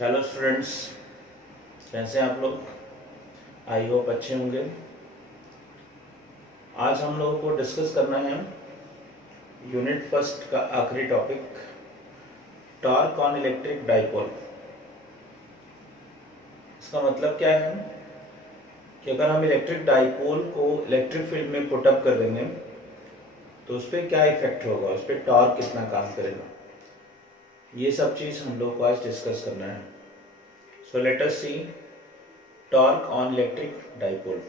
Hello students, कैसे हैं आप लोग। आई होप अच्छे होंगे। आज हम लोगों को डिस्कस करना है यूनिट फर्स्ट का आखिरी topic, torque on electric dipole. इसका मतलब क्या है कि अगर हम इलेक्ट्रिक डाइपोल को इलेक्ट्रिक फील्ड में पुटअप कर देंगे तो उस पर क्या इफेक्ट होगा, उस पर टॉर्क कितना काम करेगा, ये सब चीज़ हम लोग को आज डिस्कस करना है। So let us see torque on electric dipole.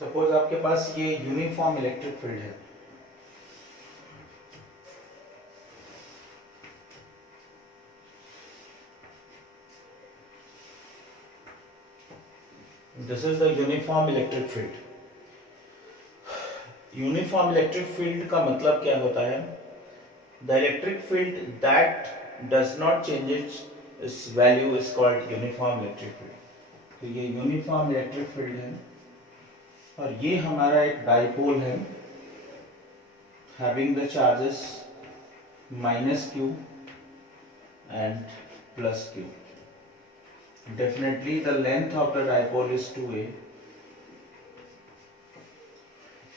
Suppose आपके पास ये यूनिफॉर्म इलेक्ट्रिक फील्ड है। This is the uniform electric field. Uniform electric field का मतलब क्या होता है? The electric field that does not changes its value is called uniform electric field. तो ये यूनिफॉर्म इलेक्ट्रिक फील्ड है और ये हमारा एक डाइपोल है having the charges minus q and plus q. Definitely the length of the dipole is 2a,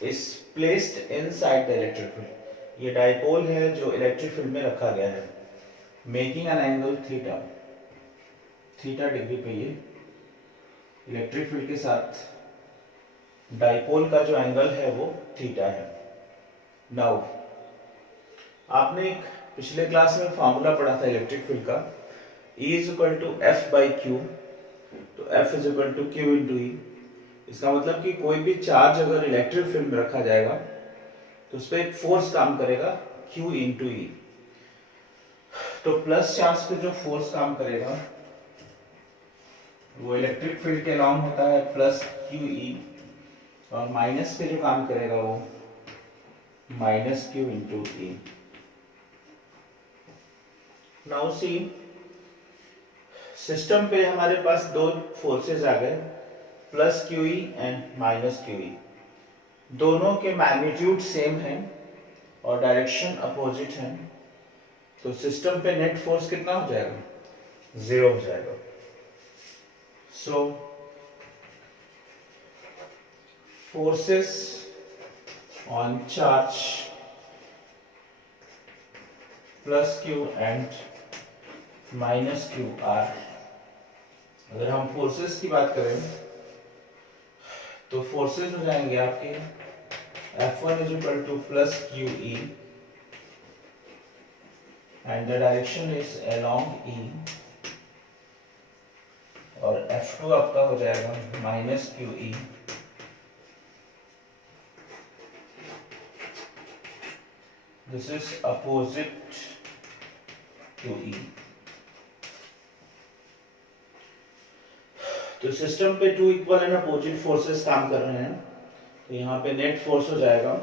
is placed inside the electric field. ये dipole है जो इलेक्ट्रिक फील्ड में रखा गया है, making an angle theta degree पे ये इलेक्ट्रिक फील्ड के साथ डाइपोल का जो एंगल है वो थीटा है। नाउ आपने एक पिछले क्लास में फार्मूला पढ़ा था इलेक्ट्रिक फील्ड का, E is equal to F by Q. तो F is equal to Q into E. इसका मतलब कि कोई भी चार्ज अगर इलेक्ट्रिक फील्ड में रखा जाएगा तो उस पर एक फोर्स काम करेगा Q इंटू ई। तो प्लस चार्ज पे जो फोर्स काम करेगा वो इलेक्ट्रिक फील्ड के अलॉन्ग होता है प्लस क्यू ई, और माइनस पे जो काम करेगा वो माइनस क्यू इंटू ई। नाउ सी, सिस्टम पे हमारे पास दो फोर्सेस आ गए, plus Q E and minus Q ई। दोनों के मैग्नीट्यूड सेम है और डायरेक्शन अपोजिट है, तो सिस्टम पे नेट फोर्स कितना हो जाएगा? 0 हो जाएगा। So forces on charge plus Q and minus Q are, अगर हम फोर्सेस की बात करें तो फोर्सेस हो जाएंगे आपके F1 is equal to plus Q E and the direction is along E, और F2 आपका हो जाएगा minus Q E. This is opposite to E. तो सिस्टम पे two equal and opposite forces काम कर रहे हैं, तो यहाँ पे नेट फोर्स हो जाएगा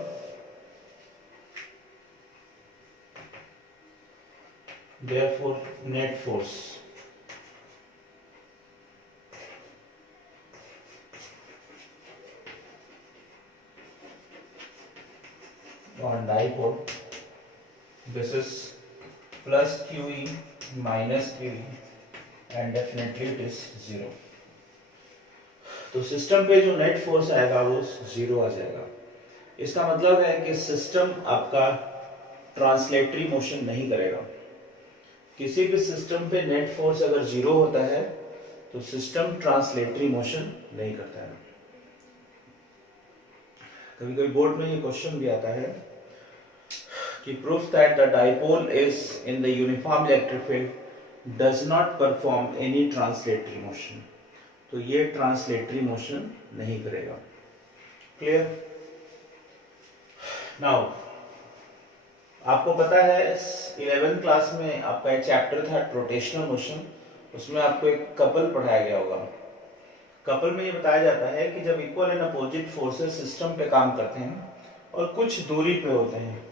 therefore net force on dipole, this is plus QE minus QE and definitely it is 0। तो सिस्टम पे जो नेट फोर्स आएगा वो 0 आ जाएगा। इसका मतलब है कि सिस्टम आपका ट्रांसलेटरी मोशन नहीं करेगा। किसी भी सिस्टम पे नेट फोर्स अगर 0 होता है तो सिस्टम ट्रांसलेटरी मोशन नहीं करता है। कभी कभी बोर्ड में ये क्वेश्चन भी आता है कि proof that the dipole is in the uniform electric field does not perform any translatory motion. तो ये ट्रांसलेटरी मोशन नहीं करेगा। क्लियर? नाउ आपको पता है 11th क्लास में आपका एक चैप्टर था रोटेशनल मोशन, उसमें आपको एक कपल पढ़ाया गया होगा। कपल में ये बताया जाता है कि जब equal and opposite forces system पे काम करते हैं और कुछ दूरी पे होते हैं,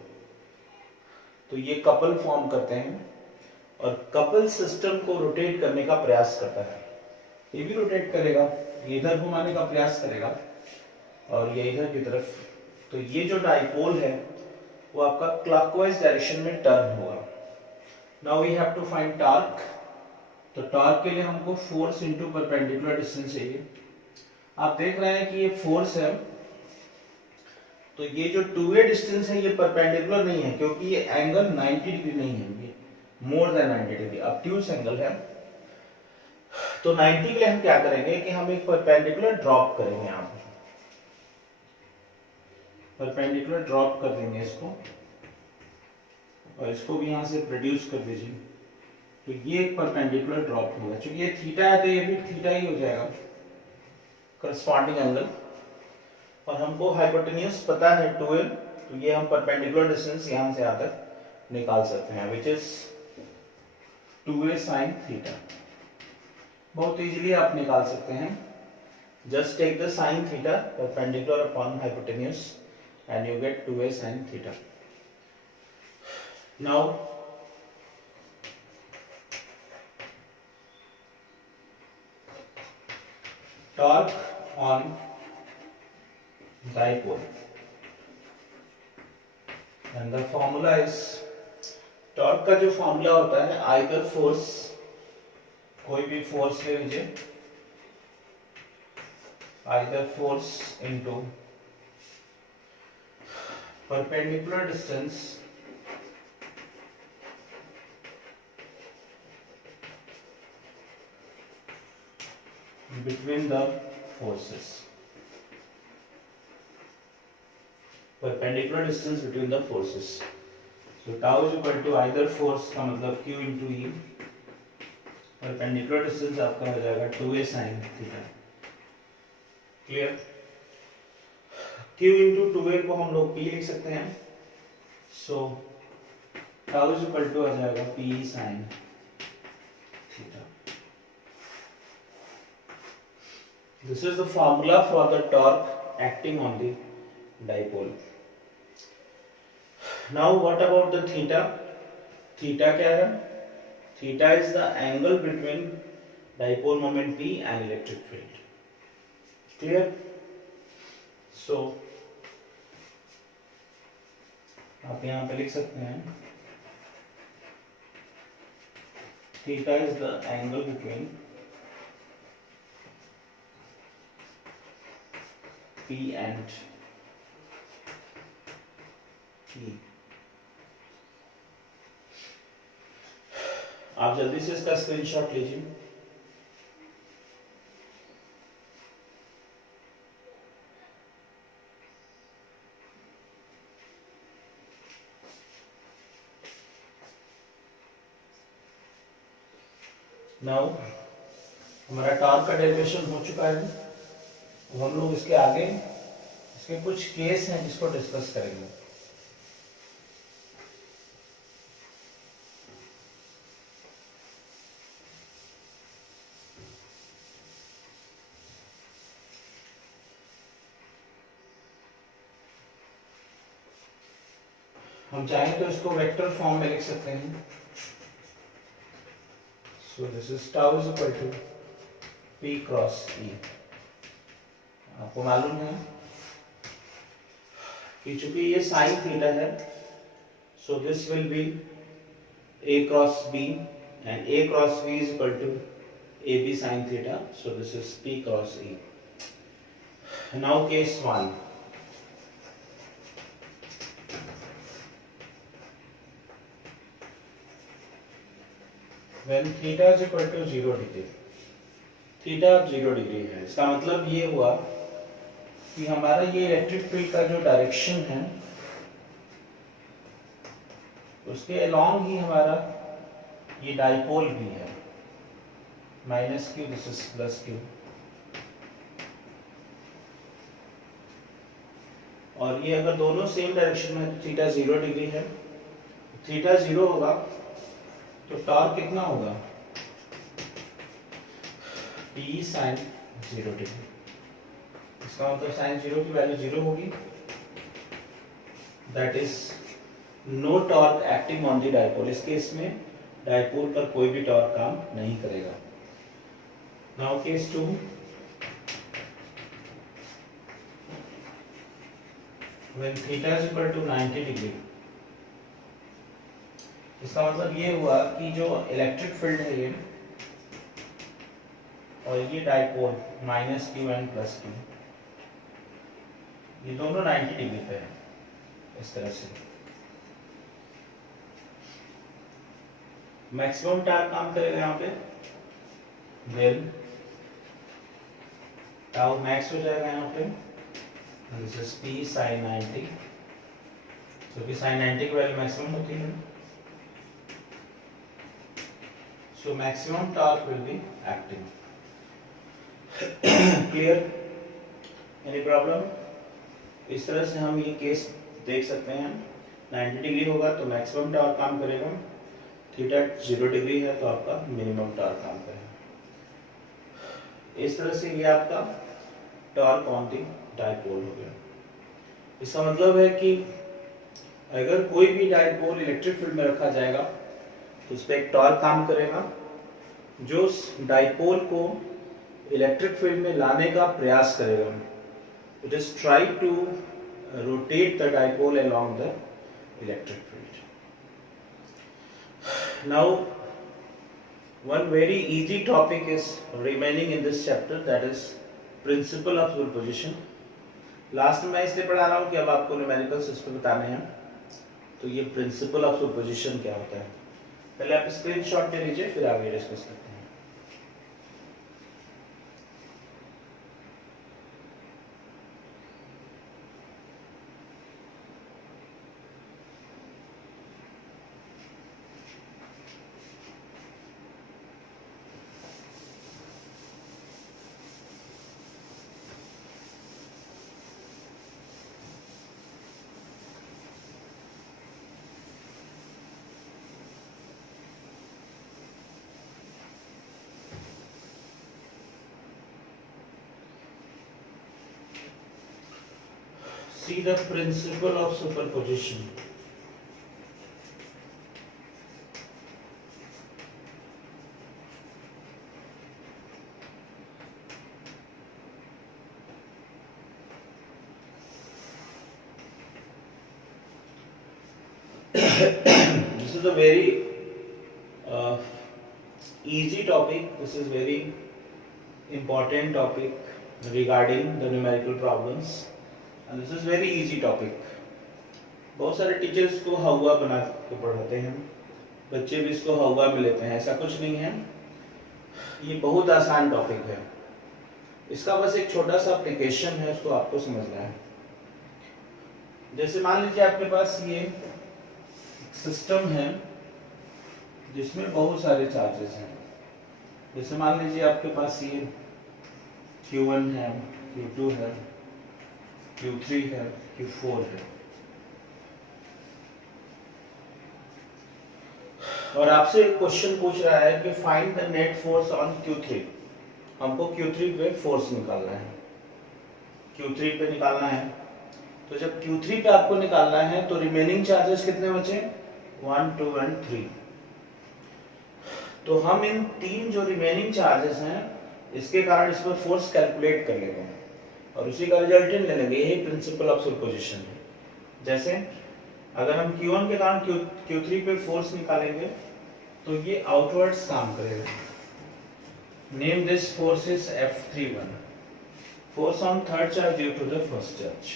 तो ये कपल फॉर्म करते हैं और कपल सिस्टम को रोटेट करने का प्रयास करता है। ये भी रोटेट करेगा, ये इधर घुमाने का प्रयास करेगा और ये इधर की तरफ। तो ये जो डाइपोल है वो आपका क्लॉकवाइज डायरेक्शन में टर्न होगा। Now we have to find torque. तो टॉर्क के लिए हमको फोर्स इनटू परपेंडिकुलर डिस्टेंस चाहिए। आप देख रहे हैं कि ये फोर्स है, तो ये जो टू वे डिस्टेंस है ये परपेंडिकुलर नहीं है क्योंकि ये एंगल 90 डिग्री नहीं है, ये more than 90 degree obtuse angle है। तो 90 के लिए हम क्या करेंगे कि हम एक परपेंडिकुलर ड्रॉप करेंगे, यहाँ पर परपेंडिकुलर ड्रॉप कर देंगे इसको और इसको भी यहाँ से प्रोड्यूस कर दीजिए। तो ये एक परपेंडिकुलर ड्रॉप होगा, क्योंकि ये थीटा है तो ये भी थीटा ही हो जाएगा करस्पॉन्डिंग एंगल। और हमको हाइपोटेन्यूज पता है 12, तो ये हम परपेंडिकुलर डिस्टेंस यहाँ से आकर निकाल सकते हैं, which is 2a sin theta. बहुत इजीली आप निकाल सकते हैं। Just take the sin theta perpendicular upon hypotenuse and you get 2a sin theta. Now torque on dipole and the formula is, torque का जो फॉर्मूला होता है either force, कोई भी फोर्स ले लीजिए, either force into perpendicular distance between the forces, perpendicular distance between the forces. So tau is equal to either force का मतलब q into e, perpendicular distance आपका हो जाएगा 2a sin theta. Clear? q into 2a को हम लोग p लिख सकते हैं। So tau is equal to आ जाएगा p sin theta. This is the formula for the torque acting on the dipole. Now what about the theta? Theta क्या है? Theta is the angle between dipole moment p and electric field. Clear? So आप यहां पे लिख सकते हैं theta is the angle between P and E। आप जल्दी से इसका स्क्रीनशॉट लीजिए। नाउ हमारा टॉर्क का डेरिवेशन हो चुका है। अब हम लोग इसके आगे इसके कुछ केस हैं जिसको डिस्कस करेंगे। हम चाहें तो इसको वेक्टर फॉर्म में लिख सकते हैं। So this is tau is equal to P cross E। आपको मालूम है कि चूंकि ये साइन थीटा है, so this will be A cross B and A cross B is equal to AB sin theta, so this is P cross E। Now case 1, when theta is equal to 0 degree, theta 0 degree है, इसका मतलब ये हुआ कि हमारा ये electric field का जो डायरेक्शन है उसके अलोंग ही हमारा ये डाइपोल भी है, minus Q, this is plus Q. और ये अगर दोनों सेम डायरेक्शन में तो थीटा 0 डिग्री है, थीटा 0 होगा तो टॉर्क कितना होगा? P sin 0 degree. इसका मतलब sin 0 की वैल्यू 0 होगी, that is no torque acting on the dipole, इस केस में डाइपोल पर कोई भी टॉर्क काम नहीं करेगा। Now case 2, when theta is equal to 90 degree, इसका मतलब ये हुआ कि जो इलेक्ट्रिक फील्ड है ये और ये dipole minus Q and plus Q, ये दोनों 90 डिग्री पे है। इस तरह से मैक्सिमम टार्क काम करेगा यहाँ पे, वेल टाउ मैक्स हो जाएगा यहाँ पे, दिस इज पी साइन 90, क्योंकि साइन 90 की वैल्यू मैक्सिमम होती है। So maximum torque will be acting. Clear? Any problem? इस तरह से हम ये केस देख सकते हैं। 90 डिग्री होगा तो मैक्सिमम टॉर्क काम करेगा, थीटा 0 डिग्री है तो आपका मिनिमम टॉर्क काम करेगा। इस तरह से ये आपका टॉर्क ऑन द डाइपोल हो गया। इसका मतलब है कि अगर कोई भी डाइपोल इलेक्ट्रिक फील्ड में रखा जाएगा तो उस पर एक टॉर्क काम करेगा जो उस डाइपोल को इलेक्ट्रिक फील्ड में लाने का प्रयास करेगा। It is try to rotate the dipole along the electric field. नाउ one very easy topic is remaining in this chapter, that is principle of superposition. Last में मैं इसलिए पढ़ा रहा हूँ कि अब आपको न्यूमेरिकल्स इस पर बताने हैं। तो ये प्रिंसिपल ऑफ सुपरपोजिशन क्या होता है, पहले आप स्क्रीनशॉट ले लीजिए फिर आगे डिस्कस करते हैं। See the principle of superposition. This is a very easy topic. This is very important topic regarding the numerical problems. And this is very easy topic. बहुत सारे टीचर्स को हवा बना के पढ़ाते हैं, बच्चे भी इसको हवा में लेते हैं, ऐसा कुछ नहीं है। ये बहुत आसान टॉपिक है, इसका बस एक छोटा सा एप्लीकेशन है, उसको आपको समझना है। जैसे मान लीजिए आपके पास ये सिस्टम है जिसमें बहुत सारे चार्जेस हैं। जैसे मान लीजिए आपके पास ये Q1 है, Q2 है, Q3 है, Q4 है, और आपसे एक क्वेश्चन पूछ रहा है कि find the net force on Q3। हमको Q3 पे फोर्स निकालना है, Q3 पे निकालना है। तो जब Q3 पे आपको निकालना है तो रिमेनिंग चार्जेस कितने बचे? 1, 2 एंड 3। तो हम इन तीन जो रिमेनिंग चार्जेस हैं इसके कारण इस पर फोर्स कैलकुलेट कर लेंगे और उसी का रिजल्टेंट ले लेंगे। यही प्रिंसिपल ऑफ सुपरपोजिशन है। जैसे अगर हम Q1 के कारण Q3 पे फोर्स निकालेंगे तो ये आउटवर्ड्स काम करेगा। Name this force is F31, force on third charge due to the first charge.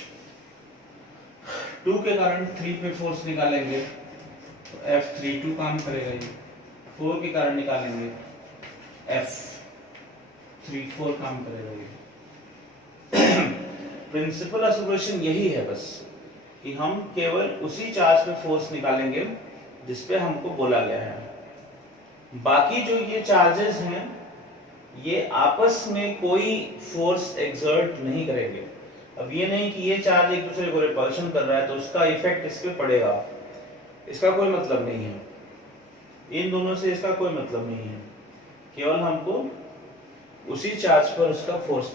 2 के कारण 3 पे फोर्स निकालेंगे तो F32 काम करेगा। ये 4 के कारण निकालेंगे F34 काम करेगा। ये प्रिंसिपल ऑफ सुपरपोजिशन यही है बस कि हम केवल उसी चार्ज पे फोर्स निकालेंगे जिस पे हमको बोला गया है। बाकी जो ये चार्जेस हैं ये आपस में कोई फोर्स एक्सर्ट नहीं करेंगे। अब ये नहीं कि ये चार्ज एक दूसरे को रिपल्शन कर रहा है तो उसका इफेक्ट इस पे पड़ेगा, इसका कोई मतलब नहीं है। इन दोनों से इसका कोई मतलब नहीं है, केवल हमको उसी चार्ज पर उसका फोर्स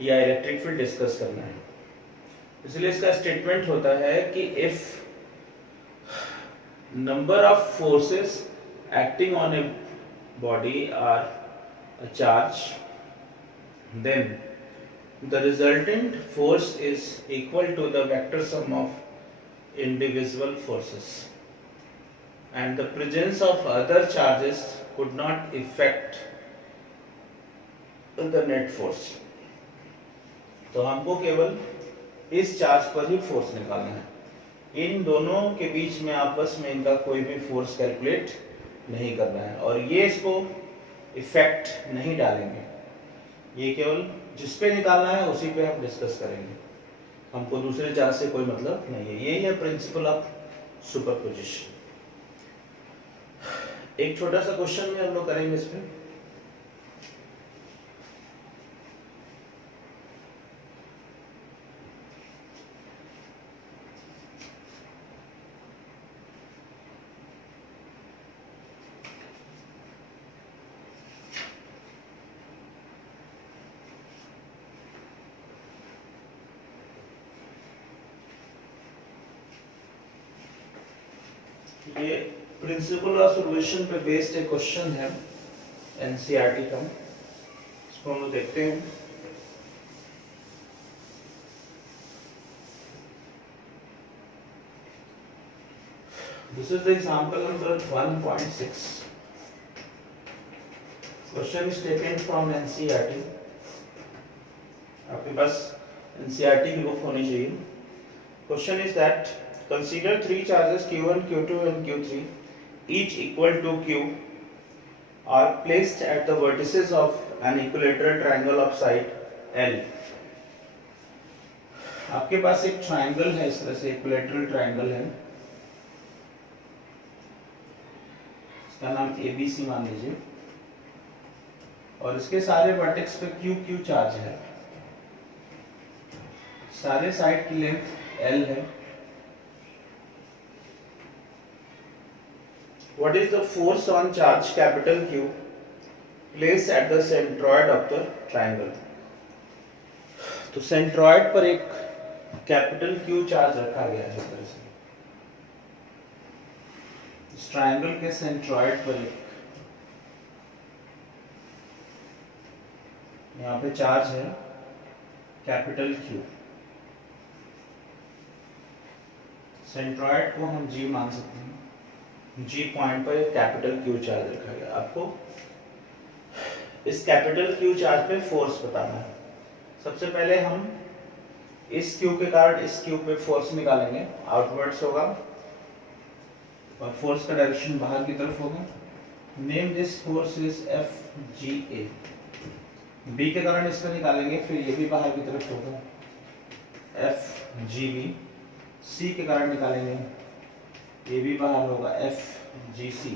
या इलेक्ट्रिक फील्ड डिस्कस करना है। इसलिए इसका स्टेटमेंट होता है कि if number of forces acting on a body are a charge, then the resultant force is equal to the vector sum of indivisible forces, and the presence of other charges could not affect the net force. तो हमको केवल इस charge पर ही force निकालना है, इन दोनों के बीच में आपस में इनका कोई भी फोर्स कैलकुलेट नहीं करना है, और ये इसको इफेक्ट नहीं डालेंगे, ये केवल जिस पे निकालना है उसी पे हम डिस्कस करेंगे, हमको दूसरे चार्ज से कोई मतलब नहीं है। यही है प्रिंसिपल ऑफ सुपरपोजिशन। एक छोटा सा क्वेश्चन में हम लोग करेंगे इस पे। ये प्रिंसिपल ऑफ सॉल्यूशन पे बेस्ड एक क्वेश्चन है एनसीईआरटी का, इसको हम लोग देखते हैं। This is the example number 1.6। Question is taken from NCERT. आपके पास एनसीईआरटी की बुक होनी चाहिए। Question is that consider three charges q1, q2 and q3 each equal to q are placed at the vertices of an equilateral triangle of side L। आपके पास एक triangle है, इस तरह से इक्विलेटरल ट्रायंगल है, इसका नाम ABC मान लीजिए, और इसके सारे वर्टेक्स पे q q चार्ज है, सारे साइड की लेंथ L है। What is the force on charge capital Q placed at the centroid of the triangle? तो सेंट्रॉइड पर एक कैपिटल Q चार्ज रखा गया है इस तरह से, इस ट्रायंगल के सेंट्रॉइड पर एक यहाँ पे चार्ज है कैपिटल Q। सेंट्रॉइड को हम G मान सकते हैं, G पॉइंट पर एक कैपिटल Q चार्ज रखा गया। आपको इस कैपिटल Q चार्ज पे फोर्स बताना है। सबसे पहले हम इस Q के कारण इस Q पे फोर्स निकालेंगे, आउटवर्ड्स होगा और फोर्स का डायरेक्शन बाहर की तरफ होगा। Name this force is FGA। B के कारण इसका निकालेंगे, फिर ये भी बाहर की तरफ होगा FGB। C के कारण निकालेंगे, ये भी बाहर होगा FGC।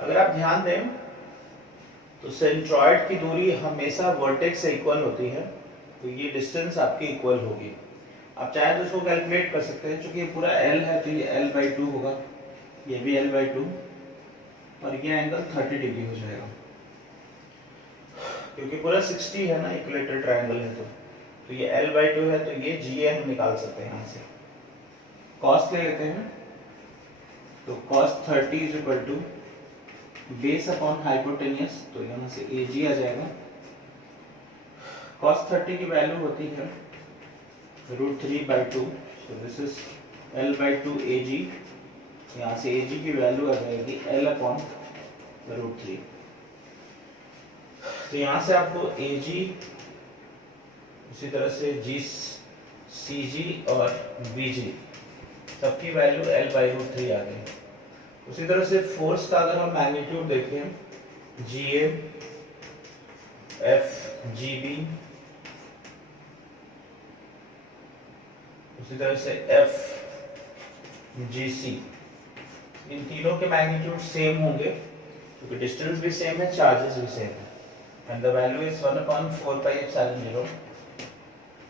अगर आप ध्यान दें तो सेंट्रॉइड की दूरी हमेशा वर्टेक्स से इक्वल होती है, तो ये डिस्टेंस आपकी इक्वल होगी। आप चाहे तो इसको कैलकुलेट कर सकते हैं, क्योंकि ये पूरा L है तो ये L/2 होगा, ये भी L/2, और ये एंगल 30 डिग्री हो जाएगा, क्योंकि पूरा 60 है ना, इक्विलेटरल ट्रायंगल है तो ये L/2 है, तो ये GA हम निकाल सकते हैं यहाँ से। कॉस ले लेते हैं, तो cos 30 is equal to base upon hypotenuse, तो यहाँ से AG आ जाएगा। cos 30 की वैल्यू होती है √3/2, so this is L/2 AG। यहाँ से AG की वैल्यू आ जाएगी L/√3। तो यहाँ से आपको AG, इसी तरह से CG और BG सबकी वैल्यू L/√3 आ गई। उसी तरह से फोर्स का अगर हम मैग्नीट्यूड देखें, GA, FGB, उसी तरह से FGC, इन तीनों के मैग्नीट्यूड सेम होंगे, क्योंकि डिस्टेंस भी सेम है, चार्जेस भी सेम है, and the value is 1/4πε0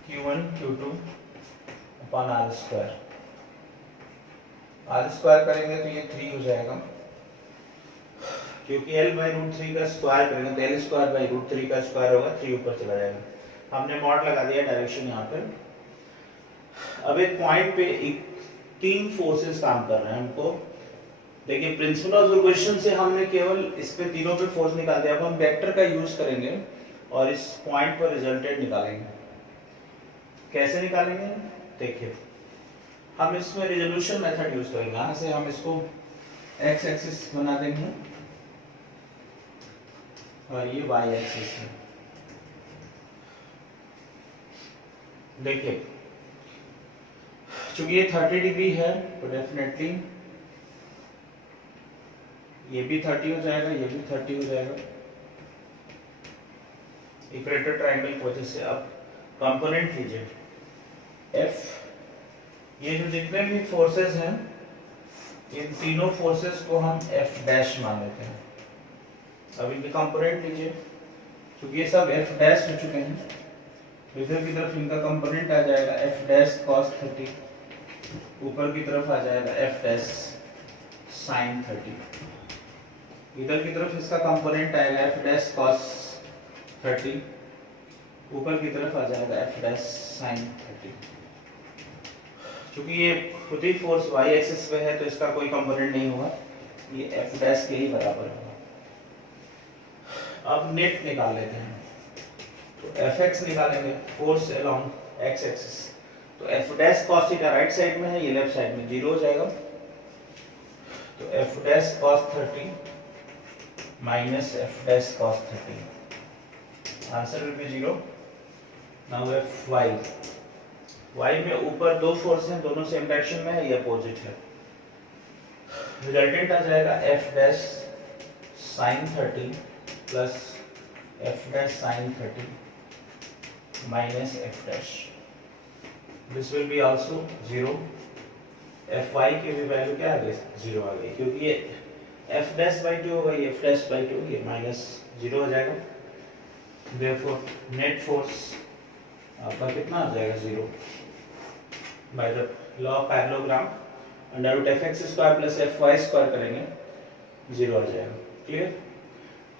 Q1 Q2 upon R²। R² करेंगे तो ये 3 हो जाएगा, क्योंकि L/√3 का स्क्वायर करेंगे तो L²/√3 का स्क्वायर होगा, 3 ऊपर चला जाएगा। हमने मॉड लगा दिया डायरेक्शन यहाँ पे। अब एक पॉइंट पे तीन फोर्सेस काम कर रहे हैं हमको। देखिए प्रिंसिपल ऑफ सुपरपोजिशन से हमने केवल इस पे तीनों पे फोर्स निकाल दिया। अब हम वेक्टर का यूज करेंगे और इस पॉइंट पर रिजल्टेंट निकालेंगे। कैसे निकालेंगे देखिए, हम इसमें रिजोल्यूशन मेथड यूज करेंगे। यहाँ से हम इसको एक्स एक्सिस बना देंगे और ये वाई एक्सिस है। देखिए चूंकि ये 30 डिग्री है तो डेफिनेटली ये भी 30 हो जाएगा, ये भी 30 हो जाएगा इक्वेटर ट्रायंगल की वजह से। अब कंपोनेंट लीजिए F, ये जो जितने भी फोर्सेस हैं इन तीनों फोर्सेस को हम F डैश मान लेते हैं। अब इनके कंपोनेंट लीजिए, क्योंकि ये सब F डैश हो चुके हैं तो इधर की तरफ इनका कंपोनेंट आ जाएगा F डैश cos 30, ऊपर की तरफ आ जाएगा F डैश sin 30, इधर की तरफ इसका कंपोनेंट आएगा F डैश cos 30, ऊपर की तरफ आ जाएगा F डैश sin 30। क्योंकि ये खुद ही फोर्स y एक्सिस पे है तो इसका कोई कंपोनेंट नहीं होगा, ये F डैश के ही बराबर होगा। अब नेट निकाल लेते हैं, तो Fx निकालेंगे, फोर्स अलोंग x एक्सिस। तो F dash cos theta right side में है, ये लेफ्ट साइड में 0 हो जाएगा। तो F dash cos 30 minus F dash cos 30, answer will be 0। Now Fy, y में ऊपर दो फोर्स हैं, दोनों सेम डायरेक्शन में है, ये अपोजिट है। रिजल्टेंट आ जाएगा F dash sin 30 plus F dash sin 30 minus F dash, this will be also 0। Fy की भी वैल्यू क्या आ गई 0 आ गई, क्योंकि ये F डैश बाई 2 होगा, ये F डैश बाई 2, ये माइनस 0 हो जाएगा। देयरफॉर नेट फोर्स आपका कितना आ जाएगा 0। By the law of parallelogram under root fx square plus fy square करेंगे 0 आ जाएगा। क्लियर?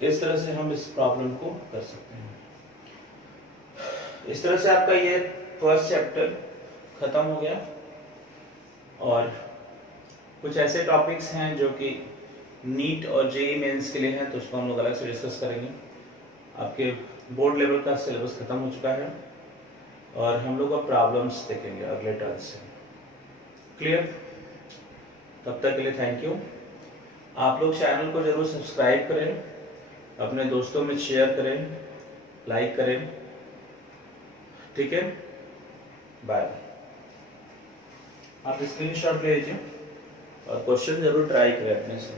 इस तरह से हम इस प्रॉब्लम को कर सकते हैं। इस तरह से आपका ये फर्स्ट चैप्टर खत्म हो गया और कुछ ऐसे टॉपिक्स हैं जो कि नीट और जेईई मेंस के लिए हैं, तो उसको हम लोग अलग से डिस्कस करेंगे। आपके बोर्ड लेवल का सिलेबस खत्म हो चुका है और हम लोग अब प्रॉब्लम्स देखेंगे अगले टर्म से। क्लियर? तब तक के लिए थैंक यू। आप लोग चैनल को जरूर सब्सक्राइब करें, अपने दोस्तों में शेयर करें, लाइक करें, ठीक है? बाय। आप स्क्रीनशॉट ले लीजिए और क्वेश्चन जरूर ट्राई करें अपने से।